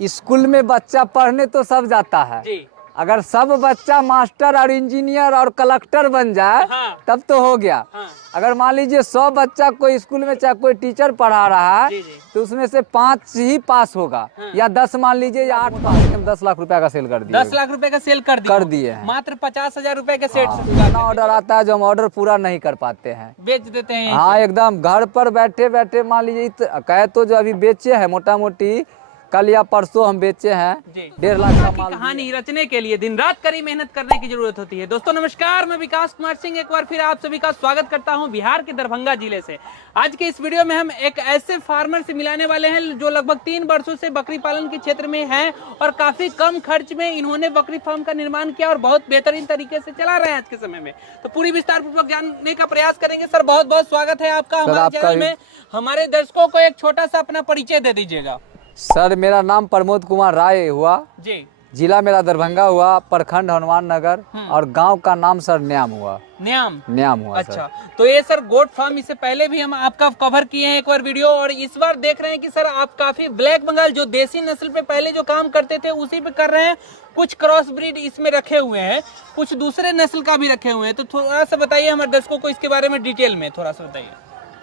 School में बच्चा पढ़ने तो सब जाता है जी। अगर सब बच्चा मास्टर और इंजीनियर और कलेक्टर बन जाए हाँ। तब तो हो गया। हाँ। अगर मान लीजिए 100 बच्चा कोई स्कूल में चाहे कोई टीचर पढ़ा रहा है जी जी। तो उसमें से 5 ही पास होगा। हाँ। या 10 मान लीजिए या 8 पास। हम 10 लाख रुपए का सेल कर दिए 10 लाख रुपए का सेल कर दिए हैं। मात्र 50,000 रुपए के सेट से इतना ऑर्डर आता है जो हम ऑर्डर पूरा नहीं कर पाते हैं, बेच देते हैं। हाँ एकदम घर पर बैठे बैठे मान लीजिए कहे तो जो अभी बेचे हैं मोटा मोटी कल या परसों हम बेचे हैं 1.5 लाख का माल। कहानी रचने के लिए दिन रात कड़ी मेहनत करने की जरूरत होती है। दोस्तों नमस्कार, मैं विकास कुमार सिंह एक बार फिर आप सभी का स्वागत करता हूं बिहार के दरभंगा जिले से। आज के इस वीडियो में हम एक ऐसे फार्मर से मिलाने वाले हैं जो लगभग 3 वर्षों से बकरी पालन के क्षेत्र में हैं और काफी कम खर्च में इन्होंने बकरी फार्म का निर्माण किया और बहुत बेहतरीन तरीके से चला रहे हैं आज के समय में। तो पूरी विस्तार पूर्वक जानने का प्रयास करेंगे। सर बहुत बहुत स्वागत है आपका हमारे चैनल में। हमारे दर्शकों को एक छोटा सा अपना परिचय दे दीजिएगा। सर मेरा नाम प्रमोद कुमार राय हुआ जी। जिला मेरा दरभंगा हुआ, प्रखंड हनुमान नगर और गांव का नाम सर न्याम हुआ। न्याम हुआ। अच्छा सर। तो ये सर गोट फार्म, इससे पहले भी हम आपका कवर किए हैं एक बार वीडियो और इस बार देख रहे हैं कि सर आप काफी ब्लैक बंगाल जो देसी नस्ल पे पहले जो काम करते थे उसी पे कर रहे हैं। कुछ क्रॉस ब्रीड इसमें रखे हुए हैं, कुछ दूसरे नस्ल का भी रखे हुए हैं। तो थोड़ा सा बताइए हमारे दर्शकों को इसके बारे में डिटेल में थोड़ा सा बताइए।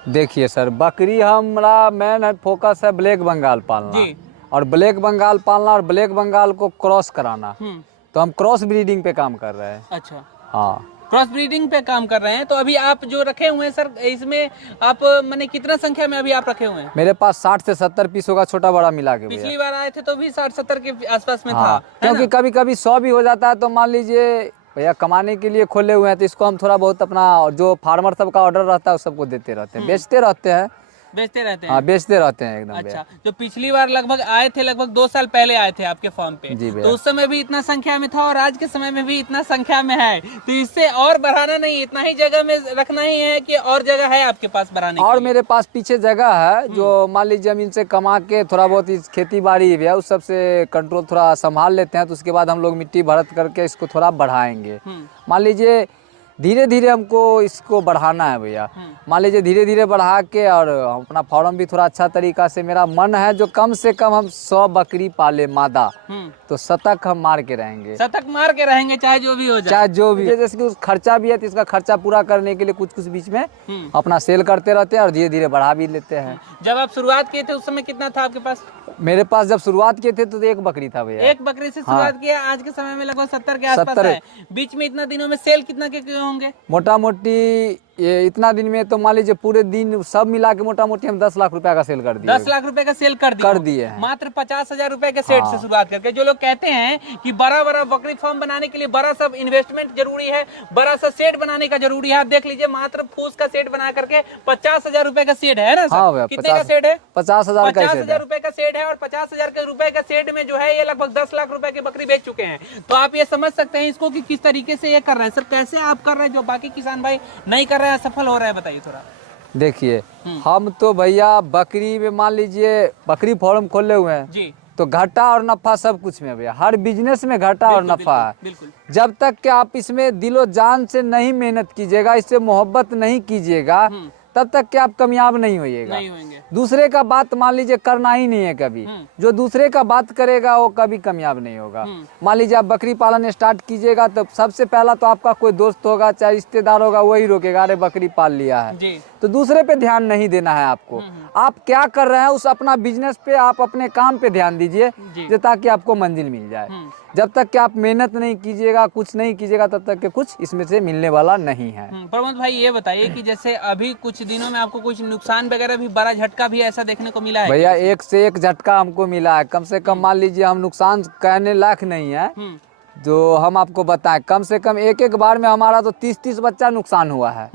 देखिए सर, बकरी हमारा मेन फोकस है ब्लैक बंगाल पालना जी। और ब्लैक बंगाल पालना और ब्लैक बंगाल को क्रॉस कराना। तो हम क्रॉस ब्रीडिंग पे काम कर रहे हैं। अच्छा, हाँ क्रॉस ब्रीडिंग पे काम कर रहे हैं। तो अभी आप जो रखे हुए हैं सर, इसमें आप मैंने कितना संख्या में अभी आप रखे हुए हैं? मेरे पास 60 से 70 पीस होगा, छोटा बड़ा मिला के। पिछली बार आए थे तो भी 60-70 के आसपास में हाँ, था, क्योंकि कभी कभी 100 भी हो जाता है। तो मान लीजिए भैया कमाने के लिए खोले हुए हैं तो इसको हम थोड़ा बहुत अपना जो फार्मर सब का ऑर्डर रहता है उस सबको देते रहते हैं, बेचते रहते हैं। बेचते रहते हैं। हाँ बेचते रहते हैं एकदम। अच्छा, जो पिछली बार लगभग आए थे, लगभग 2 साल पहले आए थे आपके फार्म पे, जी भैया। तो उस समय भी इतना संख्या में था और आज के समय में भी इतना संख्या में है। तो इससे और बढ़ाना नहीं, इतना ही जगह में रखना ही है कि और जगह है आपके पास बढ़ाने और के लिए? मेरे पास पीछे जगह है जो मान लीजिए हम इनसे कमा के थोड़ा बहुत इस खेती बाड़ी है उस सब से कंट्रोल थोड़ा संभाल लेते हैं। तो उसके बाद हम लोग मिट्टी भरत करके इसको थोड़ा बढ़ाएंगे। मान लीजिए धीरे धीरे हमको इसको बढ़ाना है भैया। मान लीजिए धीरे धीरे बढ़ा के और अपना फार्म भी थोड़ा अच्छा तरीका से, मेरा मन है जो कम से कम हम 100 बकरी पाले मादा, तो शतक हम मार के रहेंगे। शतक मार के रहेंगे चाहे जो भी हो जाए। चाहे जो भी, जैसे कि उस खर्चा भी है तो इसका खर्चा पूरा करने के लिए कुछ कुछ बीच में अपना सेल करते रहते हैं और धीरे धीरे बढ़ा भी लेते हैं। जब आप शुरुआत किए थे उस समय कितना था आपके पास? मेरे पास जब शुरुआत किए थे तो 1 बकरी था भैया। 1 बकरी से शुरुआत किया। आज के समय में लगभग 70 के आसपास है। बीच में इतना दिनों में सेल कितना के होंगे? मोटा मोटी ये इतना दिन में तो मान लीजिए पूरे दिन सब मिला के मोटा मोटी हम 10 लाख रुपए का सेल कर दिए। 10 लाख रुपए का सेल कर दिए हैं। मात्र 50,000 रुपए के सेट से शुरुआत करके। जो लोग कहते हैं कि बड़ा बड़ा बकरी फार्म बनाने के लिए बड़ा सा इन्वेस्टमेंट जरूरी है, बड़ा सा सेट बनाने का जरूरी है, आप देख लीजिए मात्र फूस का सेट बना करके 50,000 रुपए का सेट है ना सर? हाँ, कितने का सेट है? 50,000 का 50,000 रुपए का सेट है और 50,000 के रुपए का सेट में जो है ये लगभग 10 लाख रुपए की बकरी बेच चुके हैं। तो आप ये समझ सकते हैं इसको कि किस तरीके से ये कर रहे हैं। सर कैसे आप कर रहे हैं जो बाकी किसान भाई नहीं कर रहे हैं, सफल हो रहे हैं, बताइए थोड़ा। देखिए हम तो भैया बकरी में मान लीजिए बकरी फार्म खोले हुए हैं जी, तो घाटा और नफा सब कुछ में भैया, हर बिजनेस में घाटा और नफा है। बिल्कुल। जब तक कि आप इसमें दिलो जान से नहीं मेहनत कीजिएगा, इससे मोहब्बत नहीं कीजिएगा, तब तक कि आप कामयाब नहीं होइएगा। दूसरे का बात मान लीजिए करना ही नहीं है कभी। जो दूसरे का बात करेगा वो कभी कामयाब नहीं होगा। मान लीजिए आप बकरी पालन स्टार्ट कीजिएगा तो सबसे पहला तो आपका कोई दोस्त होगा चाहे रिश्तेदार होगा, वही रोकेगा अरे बकरी पाल लिया है जी। तो दूसरे पे ध्यान नहीं देना है आपको। आप क्या कर रहे हैं उस अपना बिजनेस पे, आप अपने काम पे ध्यान दीजिए ताकि आपको मंजिल मिल जाए। जब तक कि आप मेहनत नहीं कीजिएगा, कुछ नहीं कीजिएगा, तब तक कि कुछ इसमें से मिलने वाला नहीं है। प्रमोद भाई ये बताइए कि जैसे अभी कुछ दिनों में आपको कुछ नुकसान वगैरह भी, बड़ा झटका भी ऐसा देखने को मिला है? भैया एक से एक झटका हमको मिला है। कम से कम मान लीजिए हम नुकसान कहने लायक नहीं है जो हम आपको बताएं। कम से कम एक बार में हमारा तो 30-30 बच्चा नुकसान हुआ है।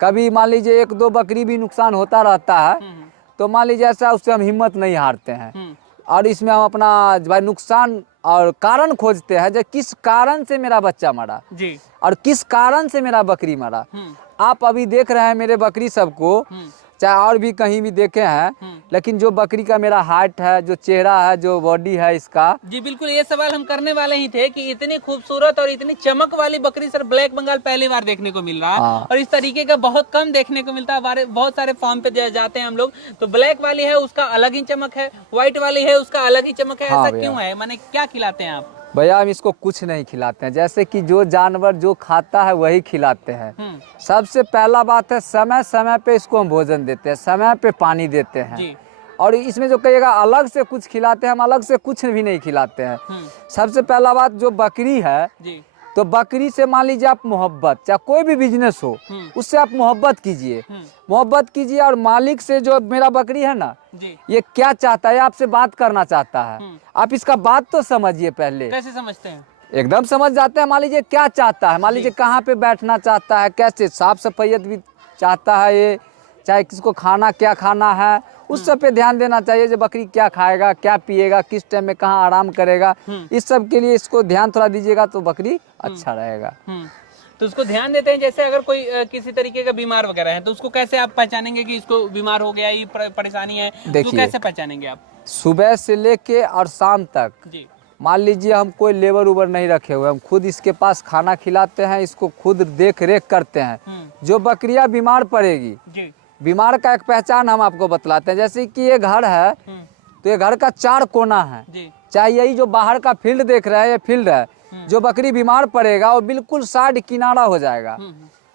कभी मान लीजिए 1-2 बकरी भी नुकसान होता रहता है। तो मान लीजिए ऐसा, उससे हम हिम्मत नहीं हारते हैं और इसमें हम अपना भाई नुकसान और कारण खोजते हैं जो किस कारण से मेरा बच्चा मरा जी, और किस कारण से मेरा बकरी मरा। आप अभी देख रहे हैं मेरे बकरी सबको, चाहे और भी कहीं भी देखे हैं, लेकिन जो बकरी का मेरा हाइट है, जो चेहरा है, जो बॉडी है इसका। जी बिल्कुल, ये सवाल हम करने वाले ही थे कि इतनी खूबसूरत और इतनी चमक वाली बकरी सर ब्लैक बंगाल पहली बार देखने को मिल रहा है। हाँ। और इस तरीके का बहुत कम देखने को मिलता है। बहुत सारे फार्म पे जाते हैं हम लोग, तो ब्लैक वाली है उसका अलग ही चमक है, व्हाइट वाली है उसका अलग ही चमक है। हाँ ऐसा क्यों है, माने क्या खिलाते हैं आप? भैया हम इसको कुछ नहीं खिलाते हैं, जैसे कि जो जानवर जो खाता है वही खिलाते हैं। सबसे पहला बात है समय समय पे इसको हम भोजन देते हैं, समय पे पानी देते हैं जी। और इसमें जो कहिएगा अलग से कुछ खिलाते हैं, हम अलग से कुछ भी नहीं खिलाते हैं। सबसे पहला बात जो बकरी है जी। तो बकरी से मान लीजिए आप मोहब्बत, चाहे कोई भी बिजनेस हो उससे आप मोहब्बत कीजिए, मोहब्बत कीजिए। और मालिक से जो मेरा बकरी है ना जी। ये क्या चाहता है, आपसे बात करना चाहता है, आप इसका बात तो समझिए पहले। कैसे समझते हैं? एकदम समझ जाते हैं। मान लीजिए क्या चाहता है, मान लीजिए कहाँ पे बैठना चाहता है, कैसे साफ सफाइयत भी चाहता है ये, चाहे किसको खाना क्या खाना है उस सब पे ध्यान देना चाहिए। जो बकरी क्या खाएगा, क्या पिएगा, किस टाइम में कहाँ आराम करेगा, इस सब के लिए इसको ध्यान थोड़ा दीजिएगा तो बकरी अच्छा रहेगा। तो उसको ध्यान देते हैं। जैसे अगर कोई किसी तरीके का बीमार वगैरह है तो उसको कैसे आप पहचानेंगे कि इसको बीमार हो गया, ये परेशानी है, तो कैसे पहचानेंगे आप? सुबह से लेके और शाम तक जी। मान लीजिए हम कोई लेबर उबर नहीं रखे हुए, हम खुद इसके पास खाना खिलाते हैं, इसको खुद देख रेख करते हैं। जो बकरियां बीमार पड़ेगी, जी। बीमार का एक पहचान हम आपको बतलाते हैं। जैसे कि ये घर है तो ये घर का 4 कोना है, चाहे यही जो बाहर का फील्ड देख रहे हैं ये फील्ड है, जो बकरी बीमार पड़ेगा वो बिल्कुल साइड किनारा हो जाएगा।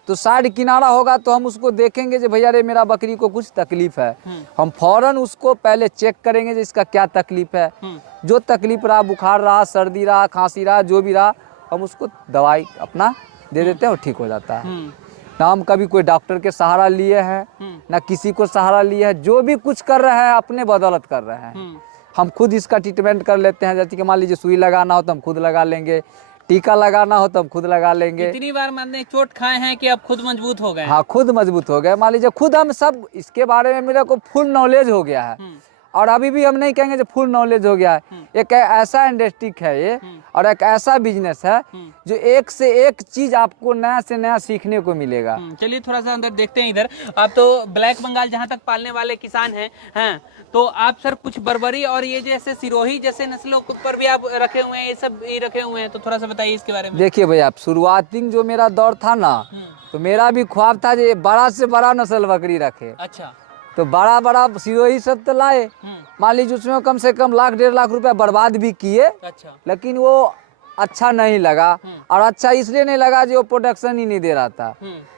तो साइड किनारा होगा तो हम उसको देखेंगे जो भैया रे मेरा बकरी को कुछ तकलीफ है, हम फौरन उसको पहले चेक करेंगे जो इसका क्या तकलीफ है। जो तकलीफ रहा, बुखार रहा, सर्दी रहा, खांसी रहा, जो भी रहा, हम उसको दवाई अपना दे देते हैं और ठीक हो जाता है। ना हम कभी कोई डॉक्टर के सहारा लिए हैं, ना किसी को सहारा लिए हैं, जो भी कुछ कर रहे हैं अपने बदौलत कर रहे हैं। हम खुद इसका ट्रीटमेंट कर लेते हैं। जैसे कि मान लीजिए सुई लगाना हो तो हम खुद लगा लेंगे, टीका लगाना हो तो हम खुद लगा लेंगे। इतनी बार मानने चोट खाए हैं कि आप खुद मजबूत हो गए? हाँ, खुद मजबूत हो गए। मान लीजिए खुद हम सब इसके बारे में मेरे को फुल नॉलेज हो गया है और अभी भी हम नहीं कहेंगे जो फुल नॉलेज हो गया है। एक ऐसा इंडस्ट्री है ये और एक ऐसा बिजनेस है जो एक से एक चीज आपको नया से नया सीखने को मिलेगा। चलिए थोड़ा सा अंदर देखते हैं। इधर आप तो ब्लैक बंगाल जहाँ तक पालने वाले किसान हैं, तो आप सर कुछ बर्बरी और ये जैसे सिरोही जैसे नस्लों के ऊपर भी आप रखे हुए हैं, ये सब भी रखे हुए हैं, तो थोड़ा सा बताइए इसके बारे में। देखिए भैया, शुरुआती जो मेरा दौर था ना तो मेरा भी ख्वाब था जो बड़ा से बड़ा नस्ल बकरी रखे। अच्छा। तो बड़ा बड़ा सिरोही सब तो लाए, मान लीजिए उसमें कम से कम 1 लाख 1.5 लाख रुपया बर्बाद भी किए। अच्छा। लेकिन वो अच्छा नहीं लगा और अच्छा इसलिए नहीं लगा जो प्रोडक्शन ही नहीं दे रहा था।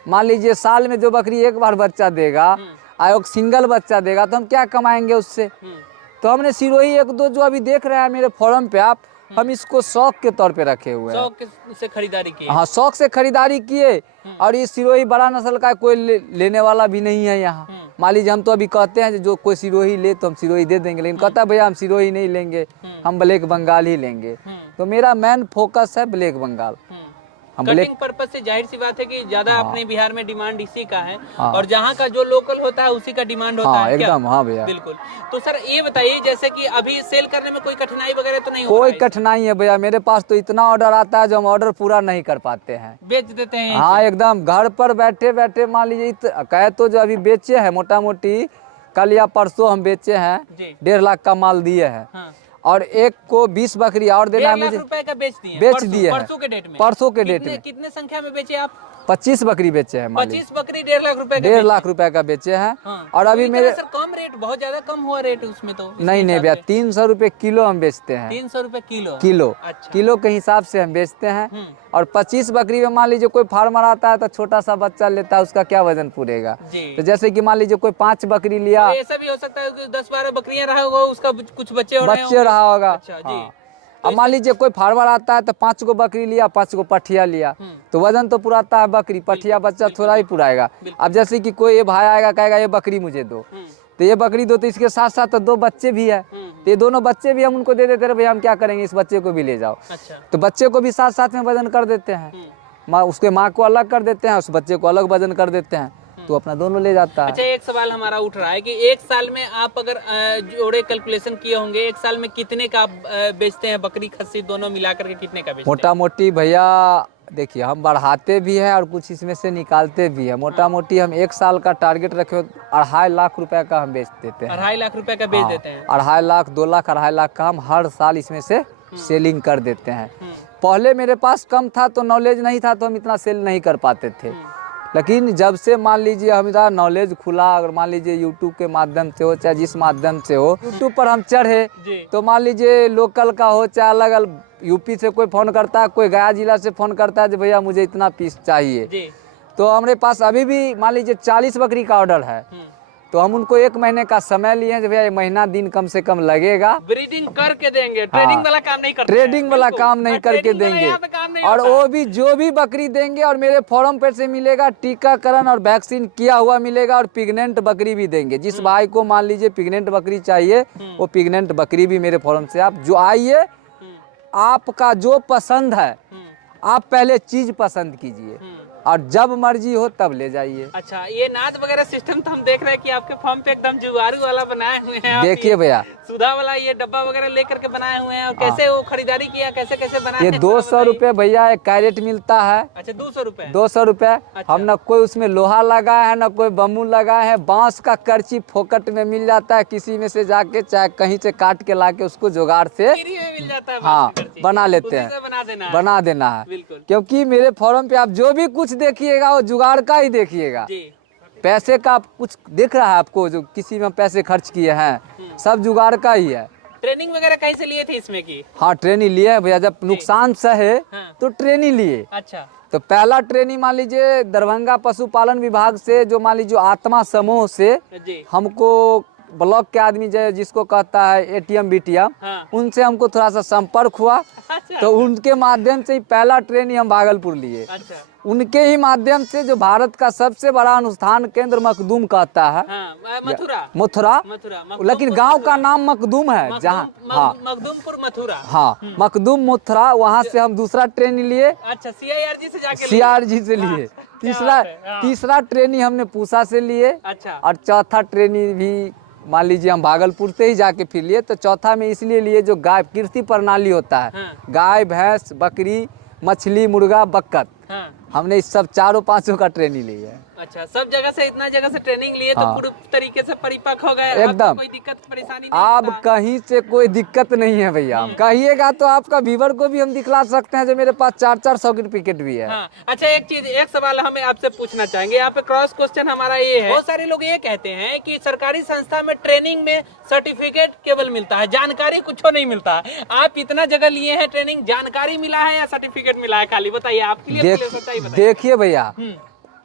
मान लीजिए साल में जो बकरी एक बार बच्चा देगा और सिंगल बच्चा देगा तो हम क्या कमाएंगे उससे। तो हमने सिरोही 1-2 जो अभी देख रहे हैं मेरे फोरम पे आप, हम इसको शौक के तौर पे रखे हुए हैं। शौक से खरीदारी की? हाँ, शौक से खरीदारी किए। और ये सिरोही बड़ा नस्ल का कोई लेने वाला भी नहीं है यहाँ। मान लीजिए हम तो अभी कहते हैं जो कोई सिरोही ले तो हम सिरोही दे देंगे, लेकिन कहता है भैया हम सिरोही नहीं लेंगे, हम ब्लैक बंगाल ही लेंगे। तो मेरा मेन फोकस है ब्लैक बंगाल। कटिंग पर्पस से जाहिर सी बात है कि ज्यादा अपने बिहार में डिमांड इसी का है और जहाँ का जो लोकल होता है उसी का डिमांड होता है। एकदम। हाँ भैया, बिल्कुल। तो सर ये बताइए जैसे कि अभी सेल करने में कोई कठिनाई वगैरह तो नहीं? कोई कठिनाई है भैया, मेरे पास तो इतना ऑर्डर आता है जो हम ऑर्डर पूरा नहीं कर पाते हैं, बेच देते हैं। हाँ एकदम, घर पर बैठे बैठे मान लीजिए कहे तो जो अभी बेचे हैं मोटा मोटी कल या परसों हम बेचे हैं, 1.5 लाख का माल दिए हैं। और एक को 20 बकरी और देना है मुझे। 1.5 लाख रुपए का बेच दिए? बेच दिए परसों के डेट में? परसों के डेट में। कितने संख्या में बेचे आप? 25 बकरी बेचे हैं। 25 बकरी 1.5 लाख रुपए? 1.5 लाख रुपए का बेचे हैं। और अभी मेरे सर कम रेट, बहुत ज्यादा कम हुआ रेट उसमें तो? नहीं भैया, 300 रुपए किलो हम बेचते हैं। 300 रुपए किलो? अच्छा। किलो के हिसाब से हम बेचते हैं। और 25 बकरी में मान लीजिए कोई फार्मर आता है तो छोटा सा बच्चा लेता है, उसका क्या वजन पूरेगा। तो जैसे कि मान लीजिए कोई 5 बकरी लिया, तो ऐसा भी हो सकता है 10-12 बकरियां रहा होगा, उसका कुछ बच्चे रहा होगा। अच्छा जी। अब मान लीजिए कोई फार्मर आता है तो 5 गो बकरी लिया, 5 गो पठिया लिया, तो वजन तो पुराता है बकरी, पठिया बच्चा थोड़ा ही पुराएगा। अब जैसे कि कोई ये भाई आएगा कहेगा ये बकरी मुझे दो, तो ये बकरी दो, तो इसके साथ साथ तो 2 बच्चे भी है, तो ये दोनों बच्चे भी हम उनको दे देते हैं, भैया हम क्या करेंगे इस बच्चे को भी ले जाओ। अच्छा। तो बच्चे को भी साथ साथ में वजन कर देते हैं, उसके माँ को अलग कर देते हैं, उस बच्चे को अलग वजन कर देते हैं, तो अपना दोनों ले जाता है। अच्छा, एक सवाल हमारा उठ रहा है कि एक साल में आप अगर जोड़े कैलकुलेशन किए होंगे, एक साल में कितने का आप बेचते हैं? बकरी खस्सी दोनों मिलाकर के कितने का बेचते हैं? मोटा मोटी भैया देखिए हम बढ़ाते भी हैं और कुछ इसमें से निकालते भी हैं। मोटा मोटी हम 1 साल का टारगेट रखे हो 2.5 लाख रुपए का हम बेच देते हैं। 2.5 लाख रुपए का बेच देते हैं। 2.5 लाख, 2 लाख, 2.5 लाख का हम हर साल इसमें से सेलिंग कर देते हैं। पहले मेरे पास कम था तो नॉलेज नहीं था तो हम इतना सेल नहीं कर पाते थे, लेकिन जब से मान लीजिए हमारा नॉलेज खुला, अगर मान लीजिए यूट्यूब के माध्यम से हो चाहे जिस माध्यम से हो, यूट्यूब पर हम चढ़े तो मान लीजिए लोकल का हो चाहे अलग अलग, यूपी से कोई फ़ोन करता है, कोई गया जिला से फ़ोन करता है कि भैया मुझे इतना पीस चाहिए, तो हमारे पास अभी भी मान लीजिए 40 बकरी का ऑर्डर है, तो हम उनको 1 महीने का समय लिए हैं, भैया 1 महीना दिन कम से कम लगेगा, ब्रीडिंग करके देंगे। ट्रेडिंग वाला काम नहीं करते, ट्रेडिंग वाला काम नहीं करके देंगे। और वो भी जो भी बकरी देंगे और मेरे फॉर्म पे से मिलेगा, टीकाकरण और वैक्सीन किया हुआ मिलेगा और प्रेग्नेंट बकरी भी देंगे। जिस भाई को मान लीजिए प्रेग्नेंट बकरी चाहिए वो प्रेग्नेंट बकरी भी मेरे फॉर्म से आप जो आइए, आपका जो पसंद है आप पहले चीज पसंद कीजिए और जब मर्जी हो तब ले जाइए। अच्छा, ये नाद वगैरह सिस्टम तो हम देख रहे हैं कि आपके फार्म पे एकदम जुगाड़ू वाला बनाए हुए हैं आप। देखिए भैया सुधा वाला ये डब्बा वगैरह लेकर के बनाए हुए हैं। और कैसे वो खरीदारी किया, कैसे कैसे बनाए? ये 200 रुपये भैया एक कैरेट मिलता है। अच्छा 200 रुपए? 200 रुपए। अच्छा। हम न कोई उसमें लोहा लगाए है न कोई बम्बू लगाए है, बांस का करची फोकट में मिल जाता है, किसी में से जाके चाहे कहीं से काट के लाके उसको जुगाड़ से फ्री में मिल जाता है। हाँ बना लेते हैं, बना देना है। क्योंकि मेरे फॉर्म पे आप जो भी कुछ देखिएगा वो जुगाड़ का ही देखिएगा। पैसे का कुछ दिख रहा है आपको जो किसी में पैसे खर्च किए हैं, सब जुगाड़ का ही है। ट्रेनिंग वगैरह कैसे लिए थे इसमें की? हाँ ट्रेनिंग लिए भैया, जब नुकसान सहे तो ट्रेनिंग लिए। अच्छा, तो पहला ट्रेनिंग मान लीजिए दरभंगा पशुपालन विभाग से, जो मान लीजिए आत्मा समूह से हमको ब्लॉक के आदमी जिसको कहता है एटीएम बीटीएम, उनसे हमको थोड़ा सा संपर्क हुआ। अच्छा। तो उनके माध्यम से ही पहला ट्रेनिंग हम भागलपुर लिए। अच्छा। उनके ही माध्यम से जो भारत का सबसे बड़ा अनुष्ठान केंद्र मखदूम कहता है, मथुरा, लेकिन गांव का नाम मखदूम है जहाँ, हाँ मखदूमपुर मथुरा, हाँ मखदूम मथुरा, वहाँ से हम दूसरा ट्रेनिंग लिए। अच्छा, सीआईआरजी से जाके सीआरजी से लिए। तीसरा ट्रेनिंग हमने पूसा से लिए। अच्छा। और चौथा ट्रेनिंग भी मान लीजिए हम भागलपुर से ही जाके फिर लिए। तो चौथा में इसलिए लिए जो गाय कृषि प्रणाली होता है, गाय भैंस बकरी मछली मुर्गा बक्कत, हमने इस सब 4-5 का ट्रेनिंग ली है। अच्छा, सब जगह से इतना जगह से ट्रेनिंग लिए तो पूरे तरीके से परिपक्व हो गए एकदम, कोई दिक्कत परेशानी नहीं? आप कहीं से कोई दिक्कत नहीं है भैया। कहिएगा तो आपका व्यूवर को भी हम दिखला सकते हैं जो मेरे पास 4-4 सर्टिफिकेट भी है। हाँ। अच्छा, एक सवाल हमें आपसे पूछना चाहेंगे, यहाँ पे क्रॉस क्वेश्चन हमारा ये है, बहुत सारे लोग ये कहते हैं कि सरकारी संस्था में ट्रेनिंग में सर्टिफिकेट केवल मिलता है, जानकारी कुछ नहीं मिलता है। आप इतना जगह लिए हैं ट्रेनिंग, जानकारी मिला है या सर्टिफिकेट मिला है खाली? बताइए आपके लिए। देखिए भैया,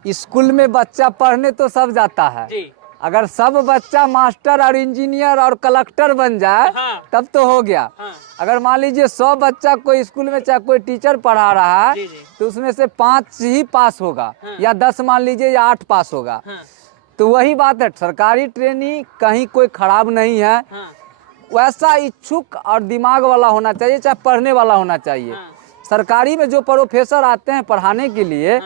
स्कूल में बच्चा पढ़ने तो सब जाता है जी। अगर सब बच्चा मास्टर और इंजीनियर और कलेक्टर बन जाए तब तो हो गया। अगर मान लीजिए 100 बच्चा कोई स्कूल में चाहे कोई टीचर पढ़ा रहा है तो उसमें से 5 ही पास होगा या 10 मान लीजिए या 8 पास होगा। तो वही बात है, सरकारी ट्रेनिंग कहीं कोई खराब नहीं है। वैसा इच्छुक और दिमाग वाला होना चाहिए, चाहे पढ़ने वाला होना चाहिए। सरकारी में जो प्रोफेसर आते हैं पढ़ाने के लिए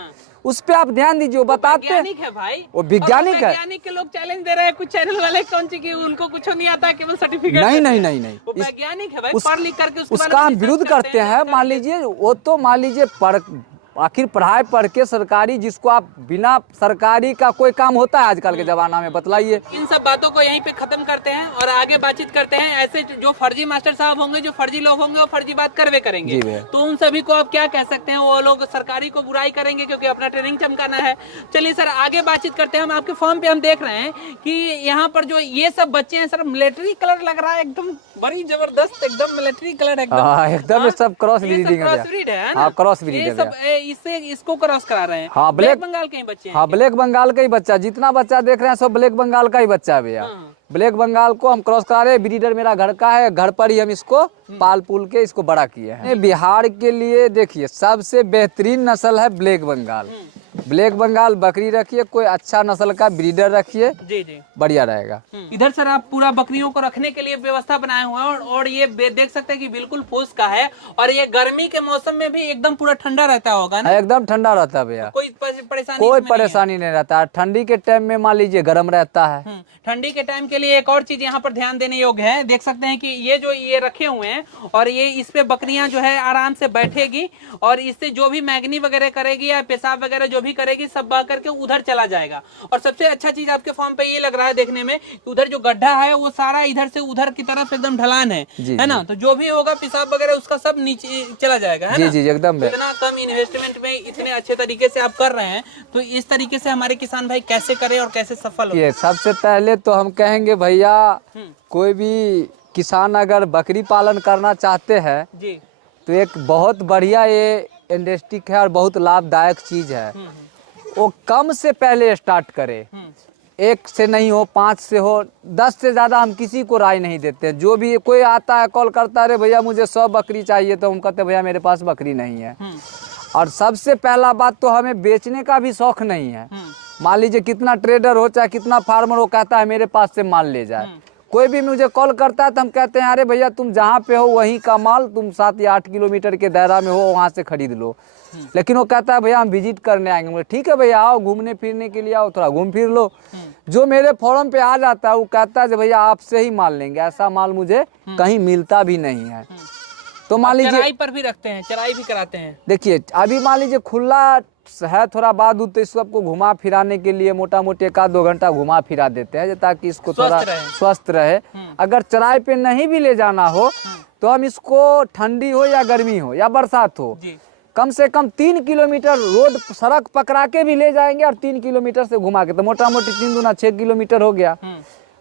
उस पे आप ध्यान दीजिए, बताते हैं है भाई, वो वैज्ञानिक है। वैज्ञानिक के लोग चैलेंज दे रहे हैं, कुछ चैनल वाले कौन सी की उनको कुछ नहीं आता, केवल सर्टिफिकेट। नहीं वो वैज्ञानिक है भाई, पढ़ लिख करके उसका हम विरोध करते हैं। मान लीजिए वो तो मान लीजिए आखिर पढ़ाई पढ़ के सरकारी, जिसको आप बिना सरकारी का कोई काम होता है आजकल के जमाना में, बतलाइए। इन सब बातों को यहीं पे खत्म करते हैं और आगे बातचीत करते हैं। ऐसे जो फर्जी मास्टर साहब होंगे, जो फर्जी लोग होंगे, वो फर्जी बात करवे करेंगे, तो उन सभी को आप क्या कह सकते हैं? वो लोग सरकारी को बुराई करेंगे क्योंकि अपना ट्रेनिंग चमकाना है। चलिए सर आगे बातचीत करते हैं। हम आपके फॉर्म पे हम देख रहे हैं कि यहाँ पर जो ये सब बच्चे हैं सर, मिलिट्री कलर लग रहा है एकदम, बड़ी जबरदस्त एकदम मिलिट्री कलर एकदम सब क्रॉस ब्रीडिंग है, क्रॉस ब्रीड है। इससे इसको क्रॉस करा रहे हैं। हाँ, ब्लैक बंगाल के ही बच्चे हैं। हाँ, ब्लैक बंगाल का ही बच्चा, जितना बच्चा देख रहे हैं सब ब्लैक बंगाल का ही बच्चा है भैया। ब्लैक बंगाल को हम क्रॉस करा रहे हैं। ब्रीडर मेरा घर का है, घर पर ही हम इसको पाल पुल के इसको बड़ा किए हैं। बिहार के लिए देखिए सबसे बेहतरीन नस्ल है ब्लैक बंगाल। ब्लैक बंगाल बकरी रखिए, कोई अच्छा नस्ल का ब्रीडर रखिए, जी बढ़िया रहेगा। इधर सर आप पूरा बकरियों को रखने के लिए व्यवस्था बनाए हुए हैं और ये देख सकते हैं कि बिल्कुल फूस का है और ये गर्मी के मौसम में भी एकदम पूरा ठंडा रहता होगा ना? एकदम ठंडा रहता है भैया। कोई परेशानी कोई इसमें नहीं है। परेशानी नहीं रहता है। ठंडी के टाइम में मान लीजिए गर्म रहता है। ठंडी के टाइम के लिए एक और चीज यहाँ पर ध्यान देने योग्य है, देख सकते हैं कि ये जो ये रखे हुए हैं और ये इस पे बकरियां जो है आराम से बैठेगी और इससे जो भी मैगनी वगैरह करेगी या पेशाब वगैरह जो भी करेगी सब बह करके उधर चला जाएगा। और सबसे अच्छा चीज आपके फार्म पे ये लग रहा है देखने में कि उधर जो गड्ढा है वो सारा इधर से उधर की तरफ एकदम ढलान है ना, तो जो भी होगा पेशाब वगैरह उसका सब नीचे चला जाएगा, है ना? जी एकदम। इतना कम इन्वेस्टमेंट में इतने अच्छे तरीके से आप कर रहे हैं, तो इस तरीके से हमारे किसान भाई कैसे करें और कैसे सफल हो? सबसे पहले तो हम कहेंगे भैया, कोई भी किसान अगर बकरी पालन करना चाहते हैं जी तो एक बहुत बढ़िया ये इंडस्ट्री है और बहुत लाभदायक चीज है। वो कम से पहले स्टार्ट करे, 1 से नहीं हो, 5 से हो, 10 से ज़्यादा हम किसी को राय नहीं देते। जो भी कोई आता है कॉल करता है, अरे भैया मुझे 100 बकरी चाहिए, तो हम कहते हैं भैया मेरे पास बकरी नहीं है। और सबसे पहला बात तो हमें बेचने का भी शौक नहीं है। मान लीजिए कितना ट्रेडर हो चाहे कितना फार्मर हो, कहता है मेरे पास से माल ले जाए। कोई भी मुझे कॉल करता है तो हम कहते हैं अरे भैया तुम जहाँ पे हो वहीं का माल, तुम 7 या 8 किलोमीटर के दायरा में हो, वहाँ से खरीद लो। लेकिन वो कहता है भैया हम विजिट करने आएंगे। ठीक है भैया, आओ घूमने फिरने के लिए आओ, थोड़ा घूम फिर लो। जो मेरे फोरम पे आ जाता है वो कहता है भैया आपसे ही माल लेंगे, ऐसा माल मुझे कहीं मिलता भी नहीं है। तो मान लीजिए चराई पर भी रखते हैं, चराई भी कराते हैं। देखिए अभी मान लीजिए खुला है थोड़ा बाद, तो इस सबको घुमा फिराने के लिए मोटा मोटी 1-2 घंटा घुमा फिरा देते हैं ताकि इसको थोड़ा स्वस्थ रहे। अगर चराई पे नहीं भी ले जाना हो तो हम इसको ठंडी हो या गर्मी हो या बरसात हो, कम से कम 3 किलोमीटर रोड सड़क पकड़ा के भी ले जाएंगे और 3 किलोमीटर से घुमा के, तो मोटा मोटी 3 दूना 6 किलोमीटर हो गया।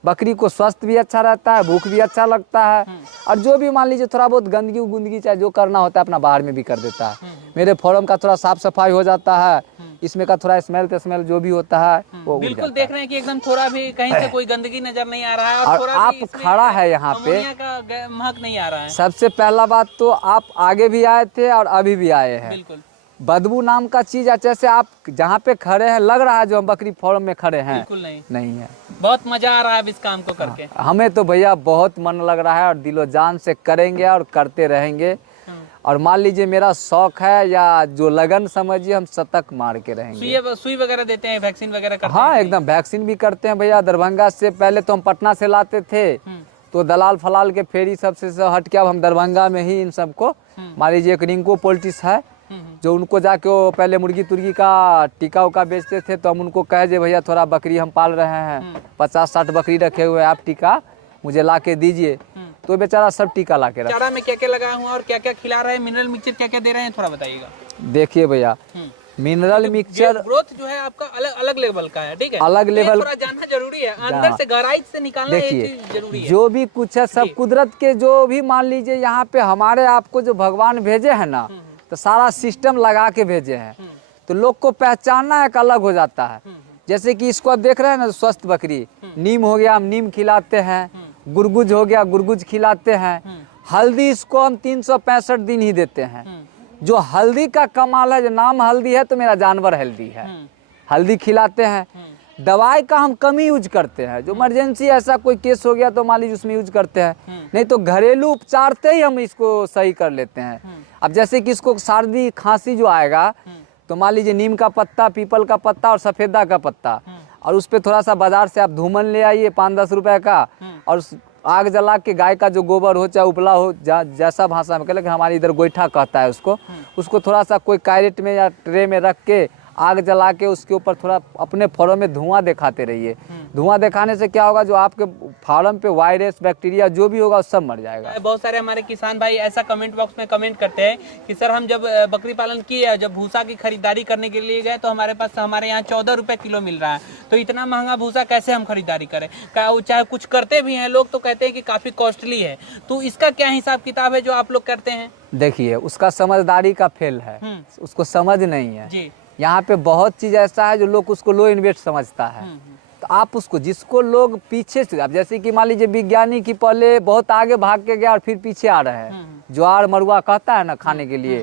बकरी को स्वस्थ भी अच्छा रहता है, भूख भी अच्छा लगता है। और जो भी मान लीजिए थोड़ा बहुत गंदगी चाहे जो करना होता है अपना बाहर में भी कर देता है। मेरे फार्म का थोड़ा साफ सफाई हो जाता है, इसमें का थोड़ा स्मेल जो भी होता है वो बिल्कुल देख रहे हैं कि एकदम थोड़ा भी कहीं से कोई गंदगी नजर नहीं आ रहा है और थोड़ा आप खड़ा है यहाँ पे, का महक नहीं आ रहा है। सबसे पहला बात तो आप आगे भी आए थे और अभी भी आए हैं। बिल्कुल बदबू नाम का चीज है, जैसे आप जहाँ पे खड़े हैं लग रहा है जो हम बकरी फार्म में खड़े हैं, बिल्कुल नहीं है। बहुत मजा आ रहा है अब इस काम को करके। हमें तो भैया बहुत मन लग रहा है और दिलो जान से करेंगे और करते रहेंगे। और मान लीजिए मेरा शौक है या जो लगन समझिए, हम शतक मार के रहेंगे। सुई वगैरह देते हैं, वैक्सीन वगैरह करते हैं? हाँ एकदम, वैक्सीन भी करते हैं भैया। दरभंगा से पहले तो हम पटना से लाते थे, तो दलाल फलाल के फेरी सबसे हट के अब हम दरभंगा में ही इन सबको, मान लीजिए एक रिंको पोल्ट्रीज है जो उनको जाके वो पहले मुर्गी तुर्गी का टीका उका बेचते थे, तो हम उनको कहे जे भैया थोड़ा बकरी हम पाल रहे हैं, 50-60 बकरी रखे हुए हैं, आप टीका मुझे ला के दीजिए। तो बेचारा सब टीका ला के रखा। चारा में क्या क्या लगाया हुआ और क्या क्या खिला रहे हैं, मिनरल मिक्सचर क्या क्या दे रहे हैं, थोड़ा बताइएगा। देखिए भैया मिनरल मिक्सचर ग्रोथ जो है आपका अलग अलग लेवल का है, ठीक है, अलग लेवल थोड़ा जानना जरूरी है, अंदर से गहराई से निकालना ये चीज जरूरी है। जो भी कुछ है सब कुदरत के, जो भी मान लीजिए यहाँ पे हमारे आपको जो भगवान भेजे है ना, तो सारा सिस्टम लगा के भेजे हैं, तो लोग को पहचानना एक अलग हो जाता है। जैसे कि इसको आप देख रहे हैं ना, स्वस्थ बकरी, नीम हो गया हम नीम खिलाते हैं, गुरगुज हो गया गुरगुज खिलाते हैं, हल्दी इसको हम 365 दिन ही देते हैं। जो हल्दी का कमाल है, जो नाम हल्दी है तो मेरा जानवर हेल्दी है, हल्दी खिलाते हैं। दवाई का हम कम ही यूज करते हैं, जो इमरजेंसी ऐसा कोई केस हो गया तो मान लीजिए उसमें यूज करते हैं, नहीं तो घरेलू उपचार से ही हम इसको सही कर लेते हैं। अब जैसे कि इसको सर्दी खांसी जो आएगा तो मान लीजिए नीम का पत्ता, पीपल का पत्ता और सफेदा का पत्ता, और उस पर थोड़ा सा बाजार से आप धूमन ले आइए 5-10 रुपए का, और आग जला के गाय का जो गोबर हो चाहे उपला हो, जैसा भाषा में कहले, हमारे इधर गोईठा कहता है उसको थोड़ा सा कोई कैरेट में या ट्रे में रख के आग जला के उसके ऊपर थोड़ा अपने फार्म में धुआं दिखाते रहिए। धुआं दिखाने से क्या होगा, जो आपके फार्म पे वायरस बैक्टीरिया जो भी होगा सब मर जाएगा। बहुत सारे हमारे किसान भाई ऐसा कमेंट बॉक्स में कमेंट करते हैं कि सर हम जब बकरी पालन किए, जब भूसा की खरीदारी करने के लिए गए तो हमारे यहाँ 14 रुपए किलो मिल रहा है, तो इतना महंगा भूसा कैसे हम खरीदारी करें। चाहे कुछ करते भी हैं लोग तो कहते हैं कि काफी कॉस्टली है, तो इसका क्या हिसाब किताब है जो आप लोग करते हैं? देखिए उसका समझदारी का फेल है, उसको समझ नहीं है जी। यहाँ पे बहुत चीज ऐसा है जो लोग उसको लो इन्वेस्ट समझता है, तो आप उसको जिसको लोग पीछे से, अब जैसे कि मान लीजिए विज्ञानी की पहले बहुत आगे भाग के गया और फिर पीछे आ रहे हैं, ज्वार मरुआ कहता है ना खाने के लिए,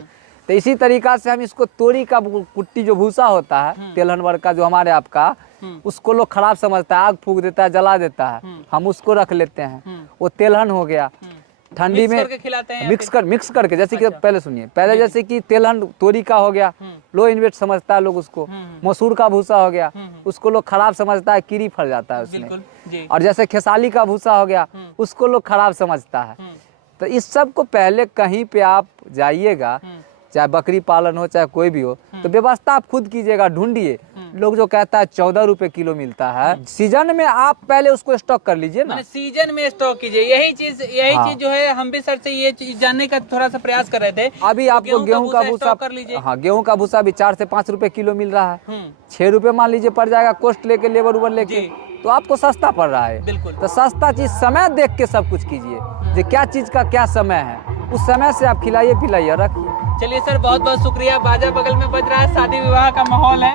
तो इसी तरीका से हम इसको तोरी का कुट्टी जो भूसा होता है तेलहन वर्ग का जो हमारे आपका, उसको लोग खराब समझता है, आग फूक देता है, जला देता है, हम उसको रख लेते हैं, वो तेलहन हो गया। ठंडी मिक्स में करके खिलाते हैं या मिक्स करके, जैसे कि पहले सुनिए, पहले जैसे कि तेलहन तोरी का हो गया, लो इन्वेट समझता है लोग उसको। मसूर का भूसा हो गया, उसको लोग खराब समझता है, कीड़ी फल जाता है उसमें। बिल्कुल जी। और जैसे खेसाली का भूसा हो गया, उसको लोग खराब समझता है। तो इस सब को पहले कहीं पे आप जाइएगा, चाहे बकरी पालन हो चाहे कोई भी हो, तो व्यवस्था आप खुद कीजिएगा, ढूंढिए। लोग जो कहता है 14 रुपए किलो मिलता है, सीजन में आप पहले उसको स्टॉक कर लीजिए ना। मैंने सीजन में स्टॉक कीजिए, यही चीज जो है हम भी सर से ये चीज जानने का थोड़ा सा प्रयास कर रहे थे। अभी आपको गेहूं का भूसा कर लीजिए। हाँ, गेहूं का भूसा भी 4 से 5 रुपए किलो मिल रहा है। 6 रुपए मान लीजिए पड़ जाएगा, कोस्ट लेके, लेबर उबर लेके, तो आपको सस्ता पड़ रहा है। बिल्कुल। तो सस्ता चीज समय देख के सब कुछ कीजिए, जो क्या चीज का क्या समय है, उस समय से आप खिलाइए पिलाइए, रखिए। चलिए सर, बहुत बहुत शुक्रिया। बाजा बगल में बज रहा है, शादी विवाह का माहौल है।